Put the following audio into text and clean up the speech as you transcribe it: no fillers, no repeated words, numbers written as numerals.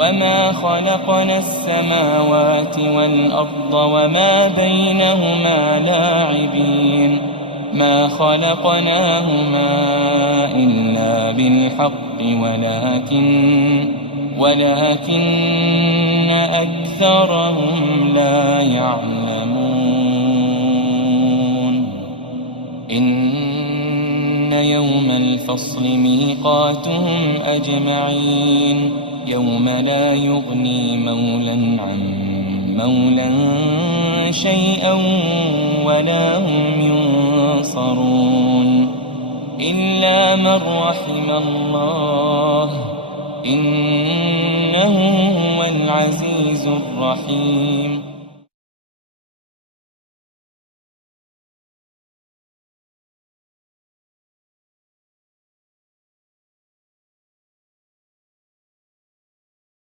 وما خلقنا السماوات والأرض وما بينهما لاعبين ما خلقناهما إلا بالحق ولكن أكثرهم لا يعلمون إن يوم الفصل ميقاتهم أجمعين يوم لا يغني مولى عن مولى شيئا ولا هم ينصرون إلا من رحم الله إنه هو العزيز الرحيم